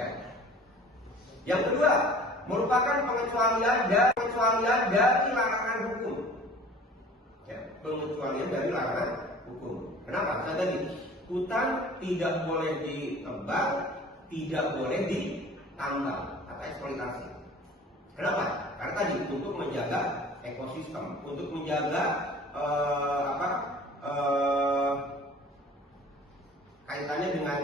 Ya. Yang kedua, merupakan pengecualian dari larangan hukum. Ya, pengecualian dari larangan hukum. Kenapa? Saya tadi, hutan tidak boleh ditebang, tidak boleh ditambang atau eksploitasi. Kenapa? Karena tadi untuk menjaga ekosistem, untuk menjaga kaitannya dengan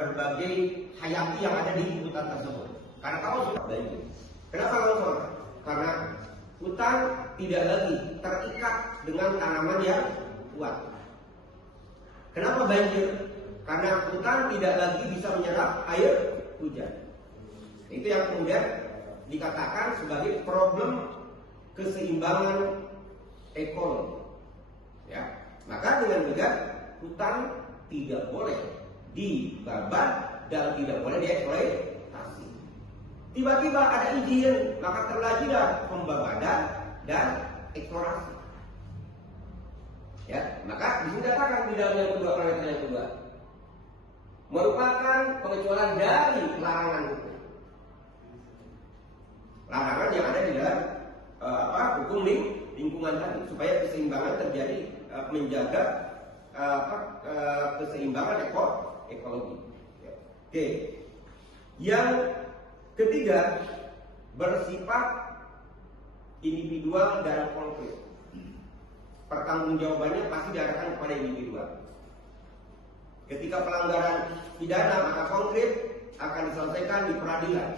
berbagai hayati yang ada di hutan tersebut. Karena kalau sudah banjir, kenapa longsor? Karena hutan tidak lagi terikat dengan tanaman yang kuat. Kenapa banjir? Karena hutan tidak lagi bisa menyerap air hujan. Itu yang kemudian dikatakan sebagai problem keseimbangan ekologi. Ya, maka dengan begitu hutan tidak boleh dibabat dan tidak boleh dieksploitasi. Tiba-tiba ada izin, maka terjadilah pembabadan dan eksplorasi. Ya, maka disediakan di dalam yang kedua, penelitian yang kedua merupakan pengecualian dari larangan hukum. Larangan yang ada di dalam hukum lingkungan tadi supaya keseimbangan terjadi, menjaga keseimbangan ekologi. Oke. Yang ketiga, bersifat individual dan konkret. Pertanggungjawabannya pasti diarahkan kepada individual. Ketika pelanggaran pidana maka konkret akan diselesaikan di peradilan.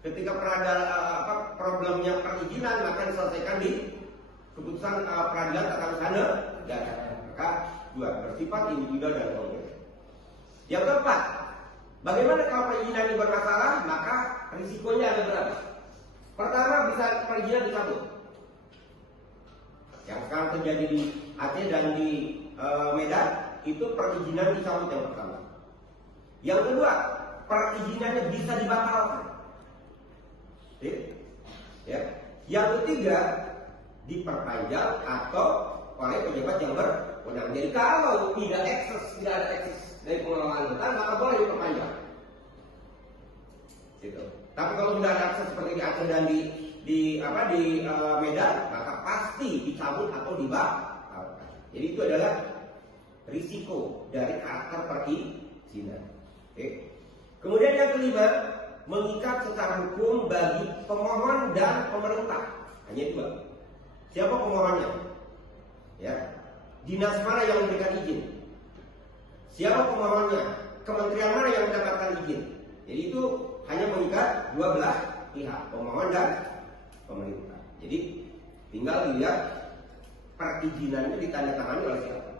Ketika problemnya perizinan maka diselesaikan di keputusan peradilan tata usaha negara. Maka dua, bersifat individual dan konkret. Yang keempat, bagaimana kalau perizinan ini bermasalah? Maka risikonya ada berapa? Pertama, bisa perizinan dicabut. Yang sekarang terjadi di Aceh dan di Medan, itu perizinan dicabut yang pertama. Yang kedua, perizinannya bisa dibatalkan. Ya. Yang ketiga, diperpanjang atau oleh pejabat yang berwenang. Jadi kalau tidak ada ekses dari pengelolaan hutan, maka boleh diperpanjang. Gitu. Tapi kalau sudah ada akses seperti di Aceh dan di Medan, maka pasti dicabut atau dibatalkan. Jadi itu adalah risiko dari karakter perizinan. Oke. Kemudian yang kelima, mengikat secara hukum bagi pemohon dan pemerintah. Hanya dua. Siapa pemohonnya? Ya. Dinas mana yang memberikan izin? Siapa pemohonnya? Kementerian mana yang mendapatkan izin? Jadi itu hanya mengikat dua belah pihak, pemohon dan pemerintah. Jadi tinggal dilihat perizinannya ditandatangani oleh siapa.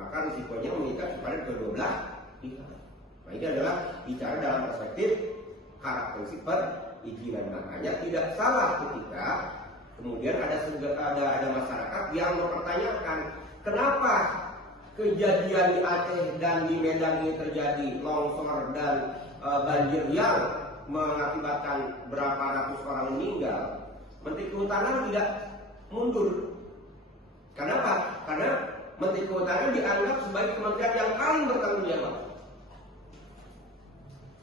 Maka risikonya mengikat kepada kedua belah pihak. Nah, ini adalah bicara dalam perspektif karakteristik perizinan. Makanya tidak salah ketika kemudian ada masyarakat yang mempertanyakan kenapa kejadian di Aceh dan di Medan ini terjadi longsor dan banjir yang mengakibatkan berapa ratus orang meninggal. Menteri Kehutanan tidak mundur. Kenapa? Karena Menteri Kehutanan dianggap sebagai kementerian yang paling bertanggung jawab.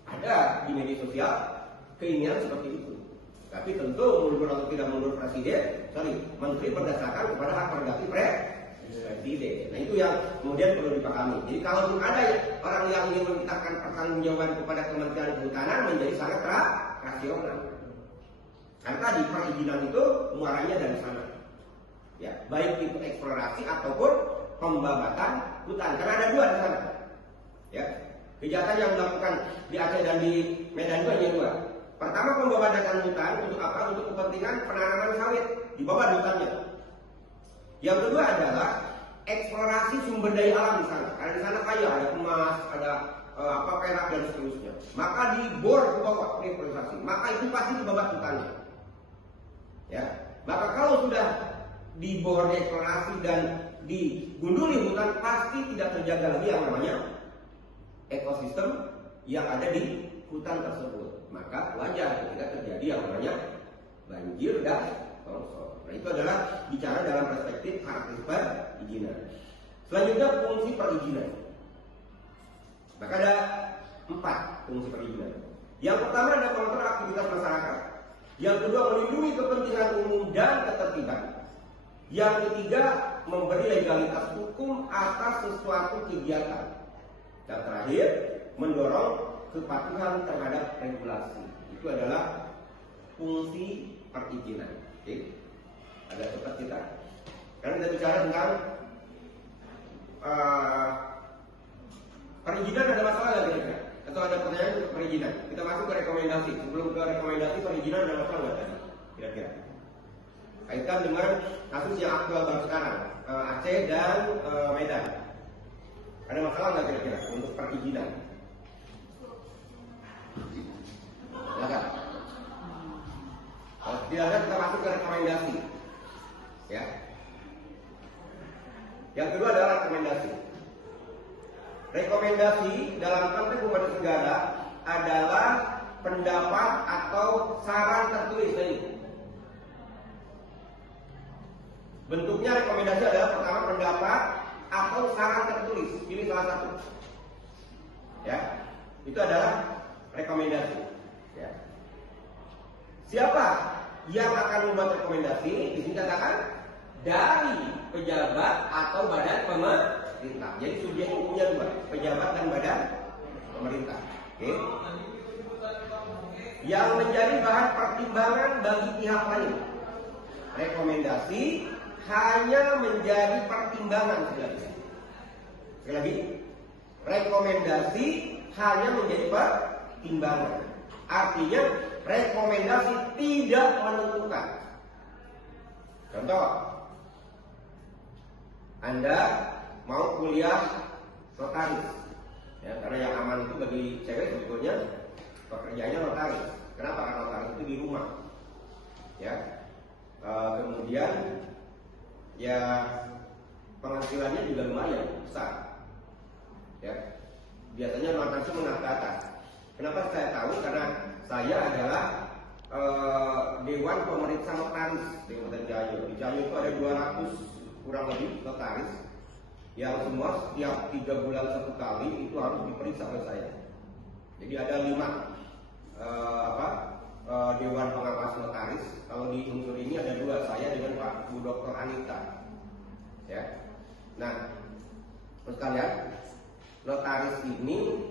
Ada di media sosial keinginan seperti itu. Tapi tentu mundur atau tidak mundur menteri berdasarkan kepada hak prerogatif presiden. Nah itu yang kemudian perlu dipahami. Jadi kalau ada orang yang ingin memintakan pertanggungjawaban kepada Kementerian Kehutanan menjadi sangat rasional. Karena tadi perizinan itu muaranya dari sana. Ya, baik itu eksplorasi ataupun pembabatan hutan. Karena ada dua di sana. Ya. Kejahatan yang dilakukan di Aceh dan di Medan itu hanya dua. Pertama, pembabatan hutan untuk apa? Untuk kepentingan penanaman sawit, dibabat hutannya. Yang kedua adalah eksplorasi sumber daya alam di sana. Karena di sana kaya, ada emas, ada perak dan seterusnya. Maka dibor ke bawah eksplorasi. Maka itu pasti dibabat hutannya. Ya, maka kalau sudah dibor eksplorasi dan digunduli hutan, pasti tidak terjaga lagi yang namanya ekosistem yang ada di hutan tersebut. Maka wajar ketika terjadi yang namanya banjir dan longsor. Nah itu adalah bicara dalam perspektif karakteristik perizinan. Selanjutnya fungsi perizinan. Maka ada 4. fungsi perizinan. Yang pertama adalah mengatur aktivitas masyarakat. Yang kedua, melindungi kepentingan umum dan ketertiban. Yang ketiga, memberi legalitas hukum atas sesuatu kegiatan. Dan terakhir, mendorong kepatuhan terhadap regulasi. Itu adalah fungsi perizinan. Oke, agak cepat kita. Karena kita bicara tentang perizinan, ada masalah nggak kira-kira? Atau ada pertanyaan untuk perizinan? Kita masuk ke rekomendasi. Sebelum ke rekomendasi, perizinan ada masalah nggak tadi? Kira-kira? Kaitan dengan kasus yang aktual baru sekarang, Aceh dan Medan. Ada masalah nggak kira-kira untuk perizinan? Silakan. Kalau tidak ada, kita masuk ke rekomendasi. Ya. Yang kedua adalah rekomendasi. Rekomendasi dalam konteks hukum negara adalah pendapat atau saran tertulis. Bentuknya rekomendasi adalah pertama pendapat atau saran tertulis. Pilih salah satu. Ya, itu adalah rekomendasi. Ya. Siapa yang akan membuat rekomendasi? Di sini katakan dari pejabat atau badan pemerintah. Jadi subjek hukumnya dua, pejabat dan badan pemerintah. Oke. Yang menjadi bahan pertimbangan bagi pihak lain. Rekomendasi hanya menjadi pertimbangan sekali lagi. Rekomendasi hanya menjadi pertimbangan. Artinya rekomendasi tidak menentukan. Contoh, Anda mau kuliah notaris, ya, karena yang aman itu bagi cewek sebetulnya pekerjaannya notaris. Kenapa? Karena notaris itu di rumah, ya. Kemudian, ya penghasilannya juga lumayan besar, ya. Biasanya notaris itu menengah ke atas. Kenapa saya tahu? Karena saya adalah Dewan Pemeriksa Notaris di Kabupaten Cianjur. Di Cianjur itu ada 200 kurang lebih notaris yang semua setiap 3 bulan satu kali itu harus diperiksa oleh saya. Jadi ada 5 Dewan Pengawas Notaris. Kalau di unsur ini ada 2, saya dengan Pak Bu Dr. Anita. Ya. Nah, terus kalian, notaris ini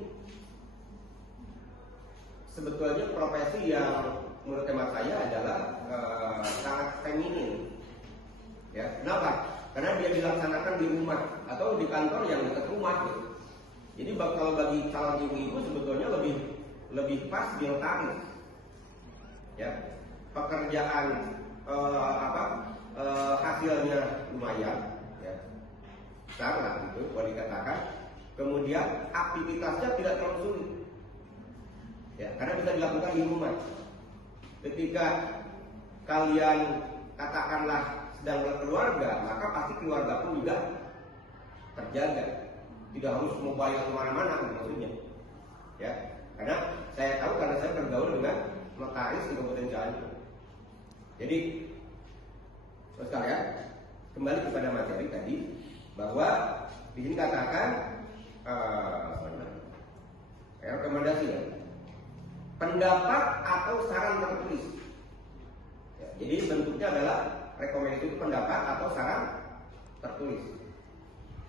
sebetulnya profesi yang menurut hemat saya adalah sangat feminin. Ya, kenapa? Karena dia dilaksanakan di rumah atau di kantor yang dekat rumah. Gitu. Jadi kalau bagi calon ibu-ibu sebetulnya lebih pas di notaris. Ya, pekerjaan hasilnya lumayan, ya, besar lah gitu, boleh dikatakan. Kemudian aktivitasnya tidak terlalu sulit. Ya, karena bisa dilakukan di rumah. Ketika kalian katakanlah sedang berkeluarga, maka pasti keluarga pun juga terjaga. Tidak harus mobile kemana-mana, maksudnya. Ya, karena saya tahu karena saya bergaul dengan notaris di Kabupaten Cianjur. Jadi, terus kalian kembali kepada materi tadi bahwa di sini katakan rekomendasi, ya, pendapat atau saran tertulis. Ya, jadi bentuknya adalah rekomendasi itu pendapat atau saran tertulis.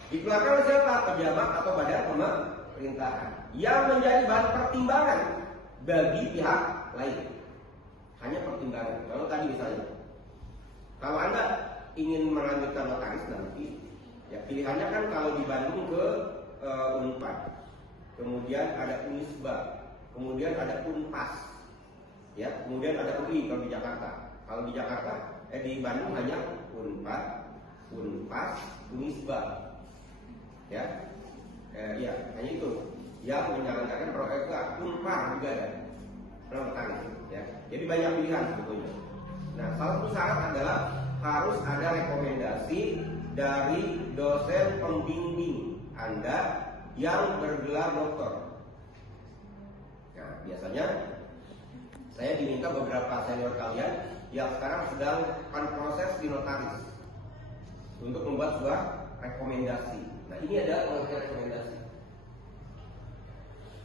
Dikeluarkan oleh siapa? Pejabat atau badan pemerintahan yang menjadi bahan pertimbangan bagi pihak lain. Hanya pertimbangan. Kalau tadi misalnya, kalau Anda ingin melanjutkan notaris nanti, ya pilihannya kan kalau di Bandung ke Unpad, kemudian ada Unisba, kemudian ada Unpas, ya, kemudian ada UI kalau di Jakarta. Kalau di Jakarta, di Bandung hanya Unpad, Unpas, Unisba, ya, ya hanya itu. Yang menjalankan proyek Unpar juga ada, notaris, ya. Jadi banyak pilihan sebetulnya. Nah, salah satu syarat adalah harus ada rekomendasi dari dosen pembimbing Anda yang bergelar doktor. Nah, biasanya saya diminta beberapa senior kalian yang sekarang sedang proses di notaris untuk membuat sebuah rekomendasi. Nah, ini adalah pengertian rekomendasi.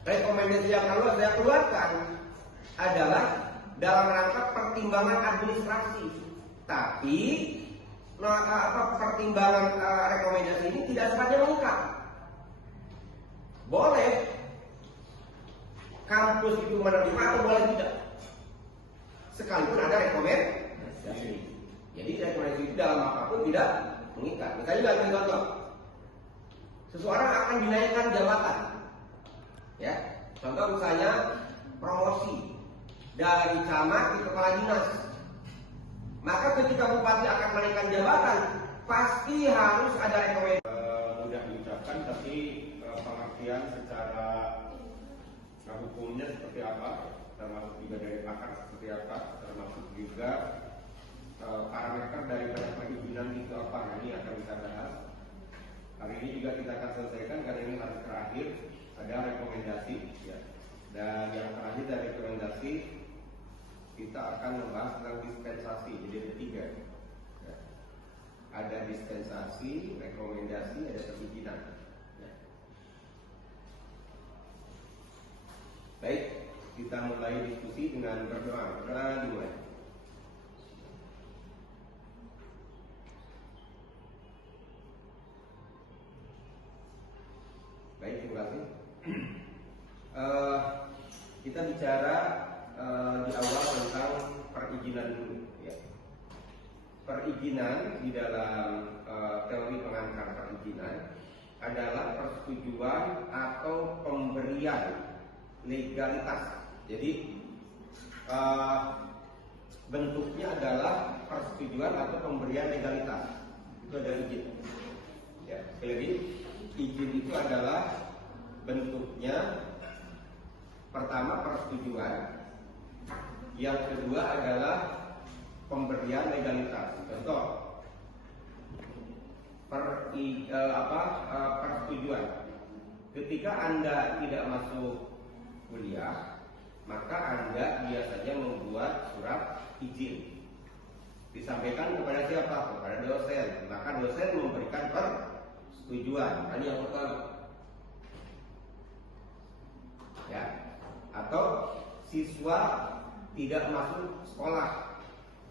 rekomendasi yang kalau saya keluarkan adalah dalam rangka pertimbangan administrasi, tapi pertimbangan rekomendasi ini tidak sifatnya lengkap. Boleh kampus itu menerima atau boleh tidak, sekalipun ada rekomendasi. Jadi rekomendasi itu dalam apapun tidak mengikat. Misalnya bagi contoh, seseorang akan dinaikkan jabatan, ya. Contoh misalnya promosi dari camat ke kepala dinas. Maka ketika bupati akan menaikkan jabatan, pasti harus ada rekomendasi. Mudah diucapkan, tapi pengertian secara hukumnya seperti apa, termasuk juga dari pakar seperti apa, termasuk juga parameter daripada perizinan itu apa. Nah, ini akan kita bahas. Hari ini juga kita akan selesaikan karena ini hari terakhir ada rekomendasi, ya. Dan yang terakhir dari rekomendasi kita akan membahas tentang dispensasi. Jadi ada 3, ya. Ada dispensasi, rekomendasi, ada perizinan, ya. Baik, kita mulai diskusi dengan berdoa. Berdoa dimulai. Baik, terima kasih. Kita bicara di awal tentang perizinan dulu, ya. Perizinan di dalam teori pengantar perizinan adalah persetujuan atau pemberian legalitas. Jadi bentuknya adalah persetujuan atau pemberian legalitas. Itu ada izin, ya. Jadi izin itu adalah bentuknya, pertama persetujuan, yang kedua adalah pemberian legalitas. Contoh persetujuan, ketika Anda tidak masuk kuliah, maka Anda biasanya membuat surat izin, disampaikan kepada siapa? Kepada dosen. Maka dosen memberikan persetujuan. Ini yang pertama, ya. Atau siswa tidak masuk sekolah,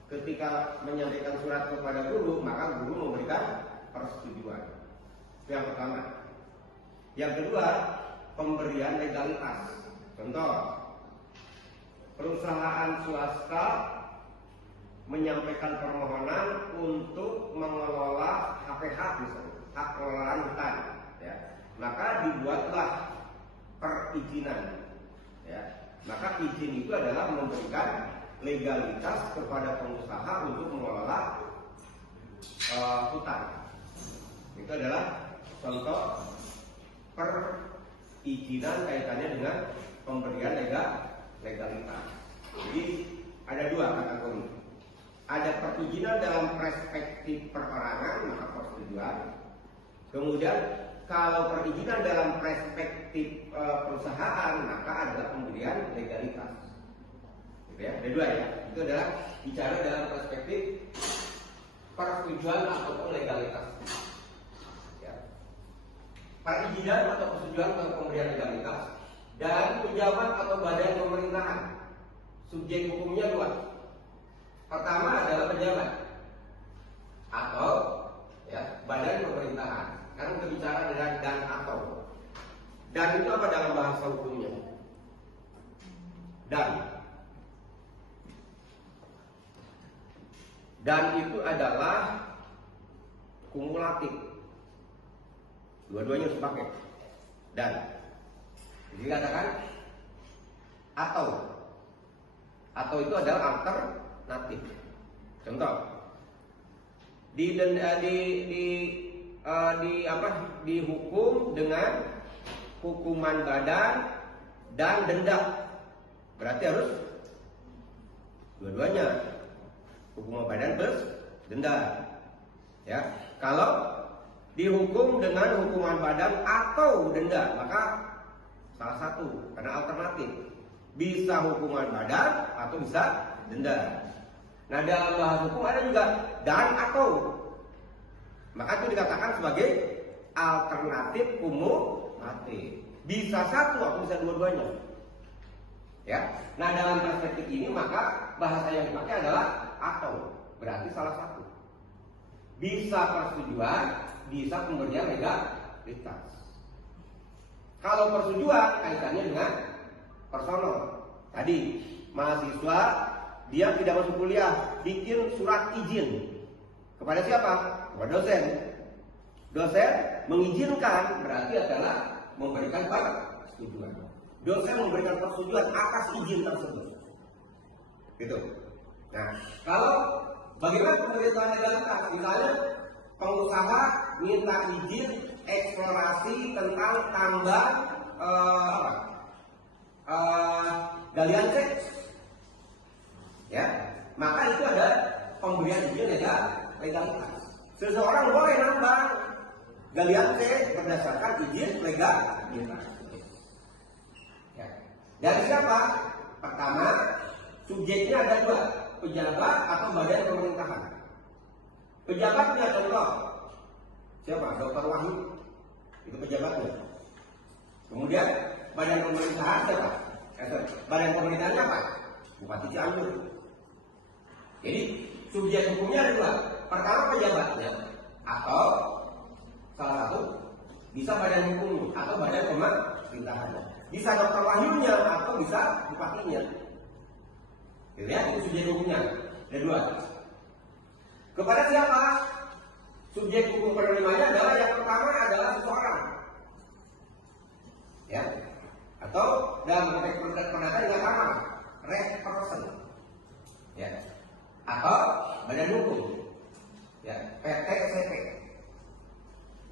ketika menyampaikan surat kepada guru, maka guru memberikan persetujuan. Itu yang pertama. Yang kedua, pemberian legalitas. Contoh, perusahaan swasta menyampaikan permohonan untuk mengelola HPH, misalnya hak pengelolaan hutan, ya. Maka dibuatlah perizinan, ya. Maka izin itu adalah memberikan legalitas kepada pengusaha untuk mengelola hutan. Itu adalah contoh perizinan kaitannya dengan pemberian legalitas. Jadi ada 2 kategori. Ada perizinan dalam perspektif perorangan, maka persetujuan. Kemudian kalau perizinan dalam perspektif perusahaan, maka ada pemberian legalitas. Gitu ya, ada 2 ya. Itu adalah bicara dalam perspektif persetujuan ataupun legalitas. Ya. Perizinan atau persetujuan atau pemberian legalitas dan pejabat atau badan pemerintahan. Subjek hukumnya 2. Pertama adalah pejabat atau, ya, badan pemerintahan. Karena kita bicara dengan dan atau. Dan itu apa dalam bahasa hukumnya? Dan itu adalah kumulatif. Dua-duanya harus dipakai. Dan jadi katakan atau itu adalah alternatif. Contoh, dihukum dengan hukuman badan dan denda. Berarti harus dua-duanya, hukuman badan plus denda, ya. Kalau dihukum dengan hukuman badan atau denda, maka salah satu, karena alternatif, bisa hukuman badan atau bisa denda. Nah, dalam bahasa hukum ada juga dan atau, maka itu dikatakan sebagai alternatif kumulatif. Bisa satu atau bisa dua-duanya. Ya. Nah, dalam perspektif ini maka bahasa yang dipakai adalah atau, berarti salah satu. Bisa persetujuan, bisa pemberian legalitas. Kalau persetujuan kaitannya dengan personal. Tadi mahasiswa dia tidak masuk kuliah, bikin surat izin kepada siapa? Kepada dosen. Dosen mengizinkan berarti adalah memberikan persetujuan. Dosen memberikan persetujuan atas izin tersebut. Gitu. Nah, kalau bagaimana pemeriksaan legalitas? Misalnya pengusaha minta izin eksplorasi tentang tambang galian C, ya, maka itu ada pemberian izin legalitas. Seseorang boleh nambang galian C berdasarkan izin legalitas. Ya. Dari siapa? Pertama, subjeknya ada dua, pejabat atau badan pemerintahan. Pejabatnya contoh siapa? Dr. Wahyu, itu pejabatnya. Kemudian badan pemerintahan siapa? Badan pemerintahannya apa? Bupati Cianjur. Jadi subjek hukumnya ada dua. Pertama pejabatnya atau salah satu, bisa badan hukumnya atau badan pemerintahannya. Bisa Dr. Wahyunya atau bisa bupatinya. Gitu ya, itu subjek hukumnya. Ada dua. Kepada siapa? Subjek hukum penerimanya adalah yang pertama adalah seseorang. Ya. Atau dalam konteks perdata juga sama, red person. Ya. Atau badan hukum. Ya, PT SCP.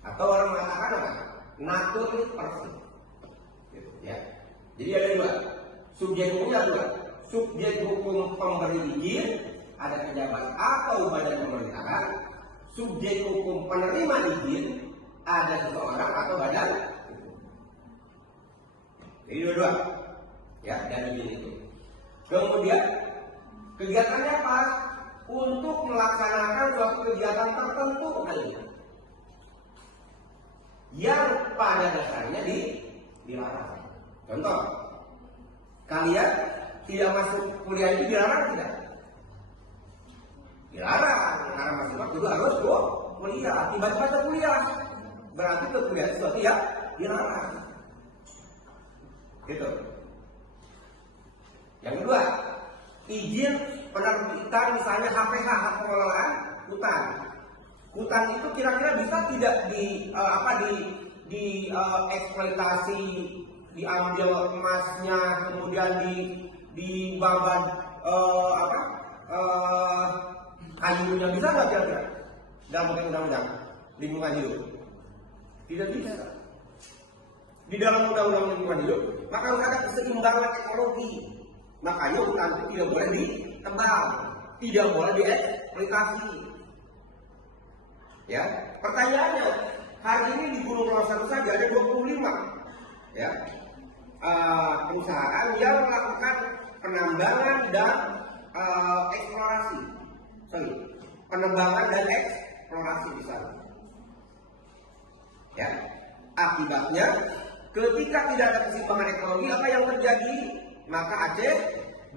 Atau orang mengatakan apa? Natural person. Gitu, ya. Jadi ada dua. Subjek hukumnya dua. Subjek hukum pemberi izin ada pejabat atau badan pemerintahan. Subjek hukum penerima izin ada seseorang atau badan hukum. Jadi dua-dua, ya, dan izin itu. Kemudian kegiatannya apa? Untuk melaksanakan suatu kegiatan tertentu yang pada dasarnya dilarang. Contoh, kalian tidak masuk kuliah itu dilarang tidak? Dilarang, karena masuk waktu itu harus kuliah. Tiba-tiba kuliah, berarti ke kuliah itu sesuatu ya dilarang. Gitu. Yang kedua, izin penerbitan misalnya HPH, hak pengelolaan hutan. Hutan itu kira-kira bisa tidak eksploitasi, diambil emasnya, kemudian dibabat kayunya, bisa nggak kira-kira dalam undang-undang lingkungan hidup? Tidak bisa. Di dalam undang-undang lingkungan hidup maka harus ada keseimbangan ekologi. Makanya hutan itu tidak boleh ditebang, tidak boleh dieksploitasi. Ya, pertanyaannya, hari ini di Gunung Rawasari saja ada 25 ya, perusahaan yang melakukan penambangan dan penambangan dan eksplorasi di sana. Ya, akibatnya ketika tidak ada keseimbangan ekologi, apa yang terjadi? Maka Aceh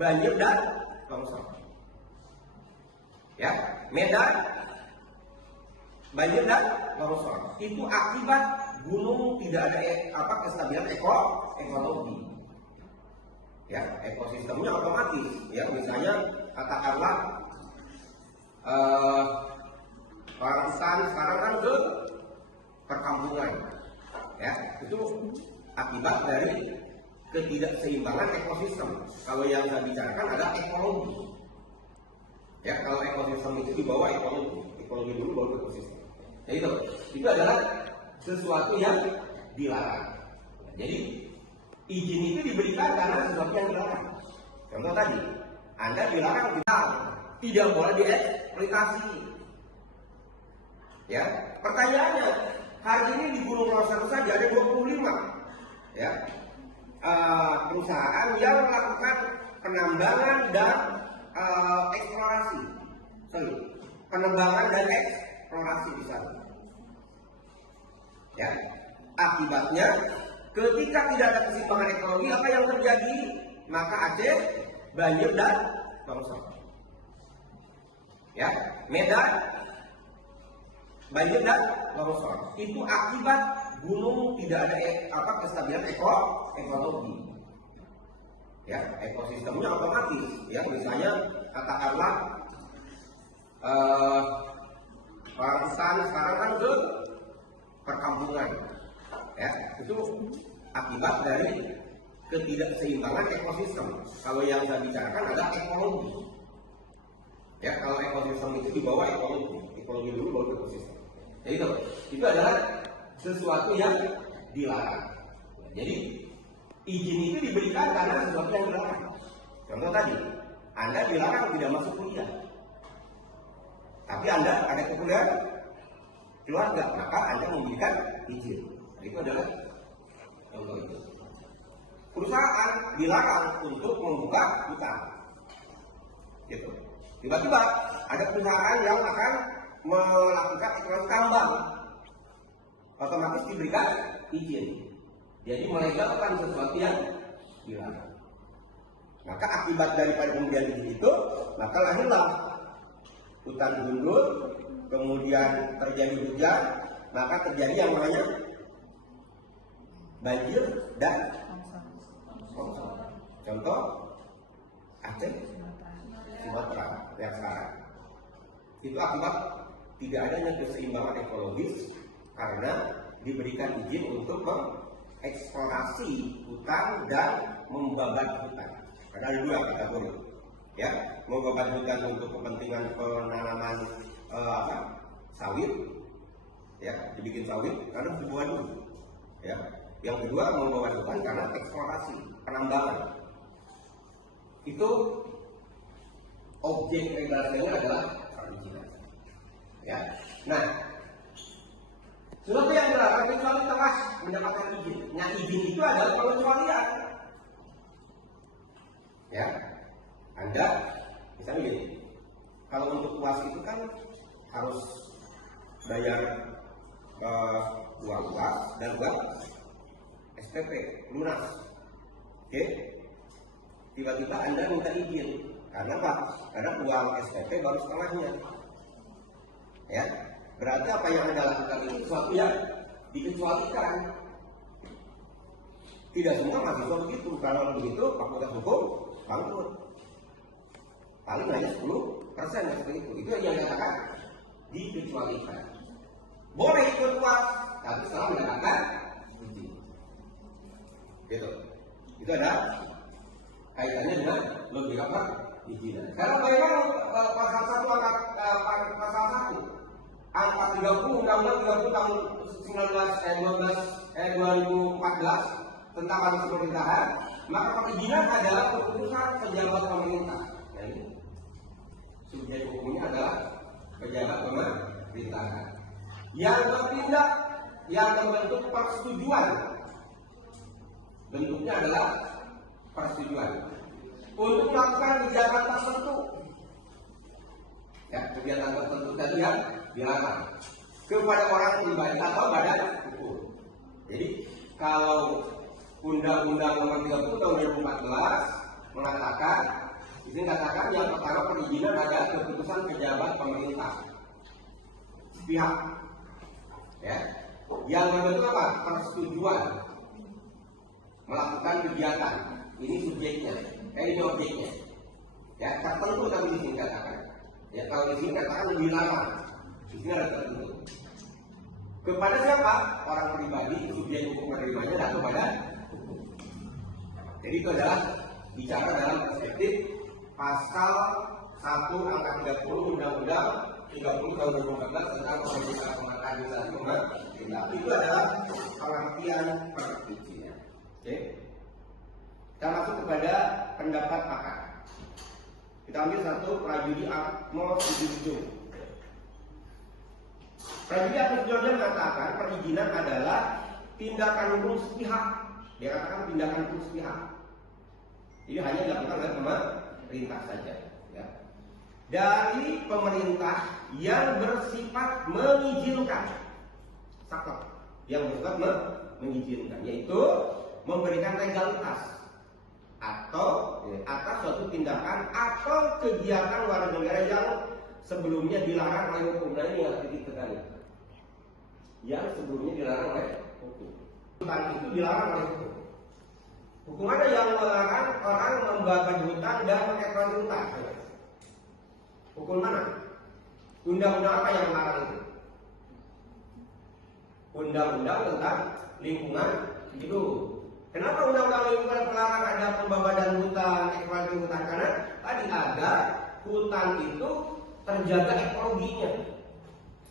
banjir dan longsor. Ya, Medan banjir dan longsor. Itu akibat gunung tidak ada kestabilan ekologi. Ya, ekosistemnya otomatis. Ya, misalnya katakanlah orang hutan sekarang kan ke perkampungan. Ya, itu akibat dari ketidakseimbangan ekosistem. Kalau yang saya bicarakan adalah ekologi. Ya, kalau ekosistem itu di bawah ekologi dulu baru ekosistem. Ya, itu adalah sesuatu yang dilarang. Jadi izin itu diberikan karena sesuatu yang dilarang. Contoh tadi, Anda dilarang tidak boleh dieksploitasi. Ya, pertanyaannya, hari ini di Gunung Rawasari saja ada 25 ya, perusahaan yang melakukan penambangan dan penambangan dan eksplorasi di sana. Ya, akibatnya Ketika tidak ada keseimbangan ekologi, apa yang terjadi? Maka Aceh banjir dan longsor. Ya, Medan banjir dan longsor. Itu akibat gunung tidak ada kestabilan ekologi. Ya, ekosistemnya otomatis. Ya, misalnya katakanlah orang hutan sekarang kan ke perkampungan. Ya, itu akibat dari ketidakseimbangan ekosistem. Kalau yang saya bicarakan adalah ekologi. Ya, kalau ekosistem itu di bawah ekologi dulu baru ekosistem. Jadi itu adalah sesuatu yang dilarang. Jadi izin itu diberikan karena sesuatu yang dilarang. Contoh tadi, Anda dilarang tidak masuk kuliah, tapi Anda ada kekuliah keluarga, maka Anda memberikan izin. Itu adalah contoh itu. Perusahaan dilarang untuk membuka hutan, gitu. Tiba-tiba ada perusahaan yang akan melakukan eksplorasi tambang, otomatis diberikan izin. Jadi melegalkan sesuatu yang dilarang. Maka akibat daripada pemberian izin itu, maka lahirlah hutan gundul, kemudian terjadi hujan, maka terjadi yang namanya banjir dan longsor. Contoh Aceh, Sumatera yang sekarang. Itu akibat tidak adanya keseimbangan ekologis karena diberikan izin untuk mengeksplorasi hutan dan membabat hutan. Karena ada dua kategori, ya, membabat hutan untuk kepentingan penanaman sawit, ya, dibikin sawit karena dibuat dulu, ya. Yang kedua membabat hutan karena eksplorasi, penambangan. Itu objek regulasinya adalah perizinan. Ya. Nah, sesuatu yang dilarang kecuali telah mendapatkan izin. Nah, izin itu adalah pengecualian. Ya, Anda misalnya gini, kalau untuk UAS itu kan harus bayar uang UAS dan uang SPP lunas. Oke? Tiba-tiba Anda minta izin. Karena apa? Karena uang SPP baru setengahnya. Ya, berarti apa yang Anda lakukan itu sesuatu yang dikecualikan. Tidak semua mahasiswa begitu. Kalau begitu, fakultas hukum bangkrut. Paling hanya 10% seperti itu. Itu yang dikatakan dikecualikan. Boleh ikut UAS, tapi setelah mendapatkan izin. Gitu. Itu ada kaitannya dengan logika perizinan. Karena bagaimana pasal 1 pasal 1 angka 30 Undang-Undang 30 tahun 2014 tentang batas pemerintahan, maka perizinan adalah keputusan pejabat pemerintah. Jadi subjek hukumnya adalah pejabat pemerintahan yang bertindak, yang membentuk persetujuan. Bentuknya adalah persetujuan untuk melakukan kegiatan tertentu. Ya, kegiatan tertentu tadi yang dilarang kepada orang pribadi atau badan hukum. Jadi kalau Undang-Undang Nomor 30 Tahun 2014 mengatakan, ini katakan yang pertama perizinan adalah keputusan pejabat pemerintah pihak. Ya, yang membentuk apa? Persetujuan melakukan kegiatan. Ini subjeknya, ini objeknya. Ya, tertentu tapi di sini katakan. Ya, kalau di sini katakan lebih lama. Di sini ada tertentu. Kepada siapa? Orang pribadi, subjek hukum menerimanya dan kepada hukum. Jadi itu adalah bicara dalam perspektif pasal 1 angka 30 Undang-Undang 30 tahun 2014 tentang pemerintahan administrasi pemerintah. Itu adalah pengertian perizinan. Oke. Kita masuk kepada pendapat pakar. Kita ambil satu Prajudi Atmo Sudibjo. Prajudi Atmo Sudibjo mengatakan perizinan adalah tindakan hukum sepihak. Dia katakan tindakan hukum sepihak. Jadi hanya dilakukan oleh pemerintah saja. Ya. Dari pemerintah yang bersifat mengizinkan. Sakit. Yang bersifat mengizinkan, yaitu memberikan legalitas atau atas suatu tindakan atau kegiatan warga negara yang sebelumnya dilarang oleh hukum. Nah, ini yang titik tekannya. Yang sebelumnya dilarang oleh hukum. Hutan itu dilarang oleh hukum. Hukum ada yang melarang orang membakar hutan dan mengeksploitasi hutan. Hukum mana? Undang-undang apa yang melarang itu? Undang-undang tentang lingkungan hidup. Kenapa undang-undang lingkungan melarang ada pembabadan hutan, eksploitasi hutan? Karena tadi agar hutan itu terjaga ekologinya,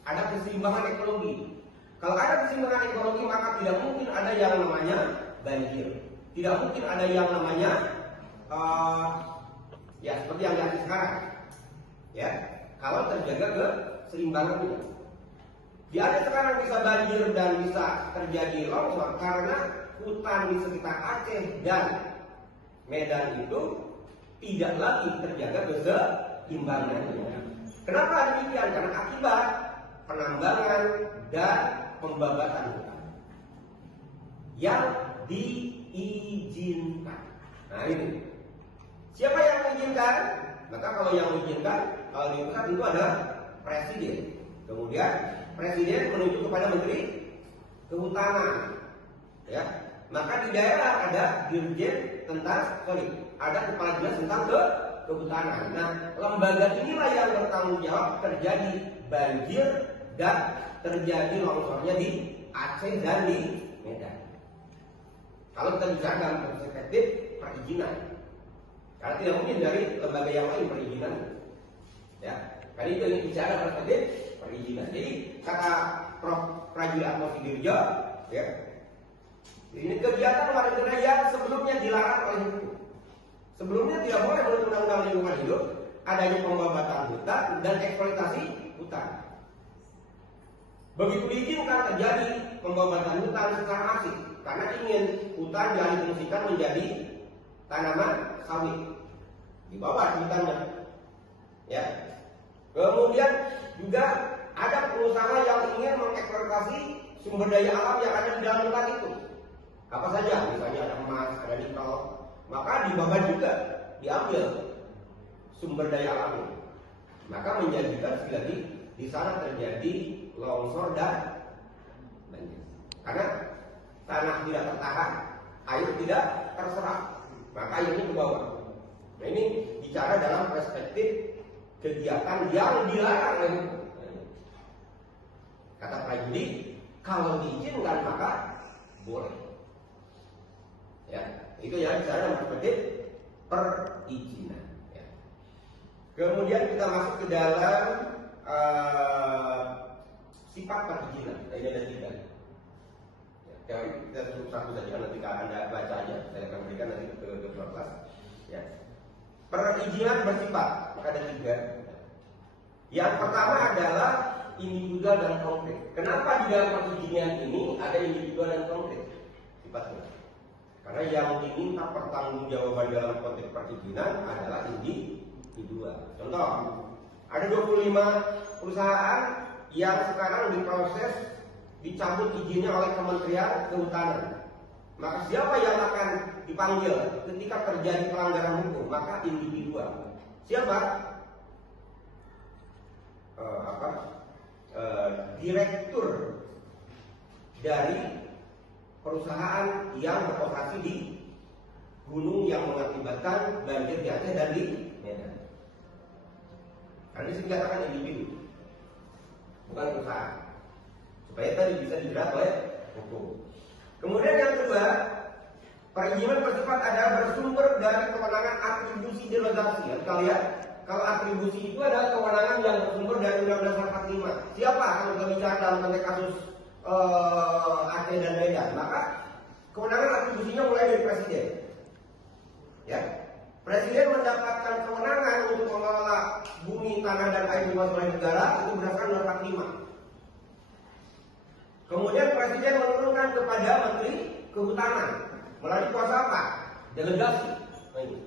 ada keseimbangan ekologi. Kalau ada keseimbangan ekologi, maka tidak mungkin ada yang namanya banjir, tidak mungkin ada yang namanya ya seperti yang terjadi sekarang. Ya, kalau terjaga keseimbangannya. Di ada sekarang bisa banjir dan bisa terjadi longsor karena hutan di sekitar Aceh dan Medan itu tidak lagi terjaga keseimbangannya. Kenapa demikian? Karena akibat penambangan dan pembabatan hutan yang diizinkan. Nah ini, siapa yang mengizinkan? Maka kalau yang mengizinkan, kalau di pusat itu adalah presiden. Kemudian presiden menunjuk kepada menteri kehutanan. Ya, maka di daerah ada dirjen ada kepala dinas tentang kehutanan. Nah, lembaga inilah yang bertanggung jawab terjadi banjir dan terjadi longsornya di Aceh dan di Medan. Kalau kita bicara dalam perspektif perizinan, karena tidak mungkin dari lembaga yang lain perizinan. Ya, karena itu yang bicara perspektif perizinan. Jadi kata Prof. Prajurit Atmo Sidirjo, ya, ini kegiatan warga negara yang sebelumnya dilarang oleh hukum. Sebelumnya tidak boleh menurut Undang-Undang Lingkungan Hidup adanya pembabatan hutan dan eksploitasi hutan. Begitu diizinkan terjadi pembabatan hutan secara masif karena ingin hutan dialihfungsikan menjadi tanaman sawit di bawah hutannya. Ya. Kemudian juga ada pengusaha yang ingin mengeksploitasi sumber daya alam yang ada di dalam hutan itu. Apa saja? Misalnya ada emas, ada nikel, maka dibabat juga, diambil sumber daya alam. Maka menjadikan sekali lagi di sana terjadi longsor dan banjir. Karena tanah tidak tertahan, air tidak terserap, maka airnya ke bawah. Nah ini bicara dalam perspektif kegiatan yang dilarang oleh hukum. Kata prajurit, kalau diizinkan maka boleh. Ya, itu ya bicara dalam perspektif perizinan. Ya. Kemudian kita masuk ke dalam sifat perizinan. Ini ada 3. Ya, kita cukup satu saja, nanti Anda baca aja. Saya akan berikan nanti ke kelas. Ya. Perizinan bersifat, maka ada 3. Yang pertama adalah individual dan konkret. Kenapa di dalam perizinan ini ada individual dan konkret sifatnya? Karena yang diminta pertanggungjawaban dalam konteks perizinan adalah individual. Contoh, ada 25 perusahaan yang sekarang diproses dicabut izinnya oleh Kementerian Kehutanan. Maka siapa yang akan dipanggil ketika terjadi pelanggaran hukum? Maka individual. Siapa? Direktur dari perusahaan yang beroperasi di gunung yang mengakibatkan banjir di Aceh dan di Medan. Karena ini dikatakan individu, bukan perusahaan, supaya tadi bisa dijerat oleh hukum. Kemudian yang kedua, perizinan bersifat adalah bersumber dari kewenangan atribusi delegasi. Kita lihat, kalau atribusi itu adalah kewenangan yang bersumber dari Undang-Undang 45. Siapa kalau kita bicara dalam konteks kasus Aceh dan Medan? Maka kewenangan atribusinya mulai dari presiden. Ya, presiden mendapatkan kewenangan untuk mengelola bumi, tanah, dan air luas oleh negara itu berdasarkan Undang-Undang 45. Kemudian presiden menurunkan kepada Menteri Kehutanan melalui kuasa apa? Delegasi. Nah, ini.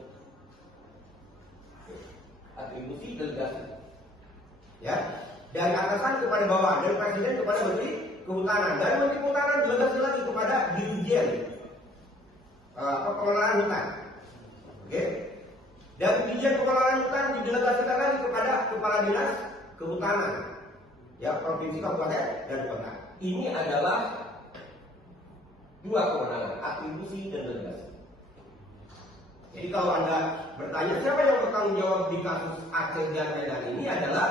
Atribusi delegasi. Ya, dari atasan kepada bawah, dari presiden kepada Menteri Kehutanan. Dari Menteri Kehutanan delegasi lagi kepada Dirjen Pengelolaan Hutan. Oke. Dari Dirjen Pengelolaan Hutan didelegasikan lagi kepada Kepala Dinas Kehutanan, ya, provinsi, kabupaten, dan kota. Ini adalah dua kewenangan, atribusi dan delegasi. Jadi kalau Anda bertanya siapa yang bertanggung jawab di kasus Aceh dan Medan ini, adalah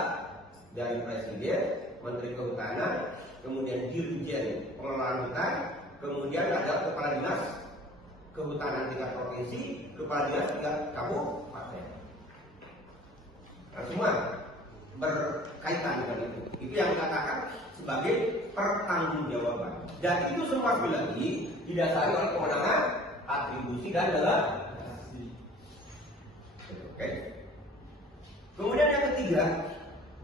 dari Presiden, Menteri Kehutanan, kemudian Dirjen Pengelolaan Hutan, kemudian ada Kepala Dinas Kehutanan tingkat provinsi, Kepala Dinas tingkat kabupaten. Nah, semua berkaitan dengan itu. Itu yang dikatakan sebagai pertanggungjawaban. Dan itu semua sekali lagi didasari oleh kewenangan, atribusi, dan delegasi. Oke. Kemudian yang ketiga,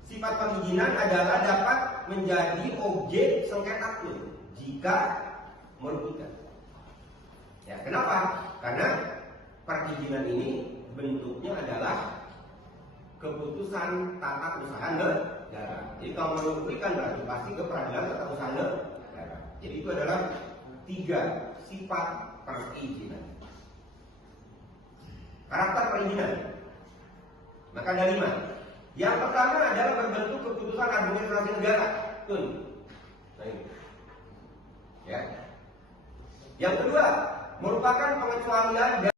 sifat perizinan adalah dapat menjadi objek sengketa pun jika merugikan. Ya, kenapa? Karena perizinan ini bentuknya adalah keputusan tata usaha negara. Jadi kalau merugikan berarti pasti ke peradilan tata usaha negara. Jadi itu adalah tiga sifat perizinan. Karakter perizinan. Maka ada 5. Yang pertama adalah berbentuk keputusan administrasi negara. Tun. Nah, ini. Ya. Yang kedua, merupakan pengecualian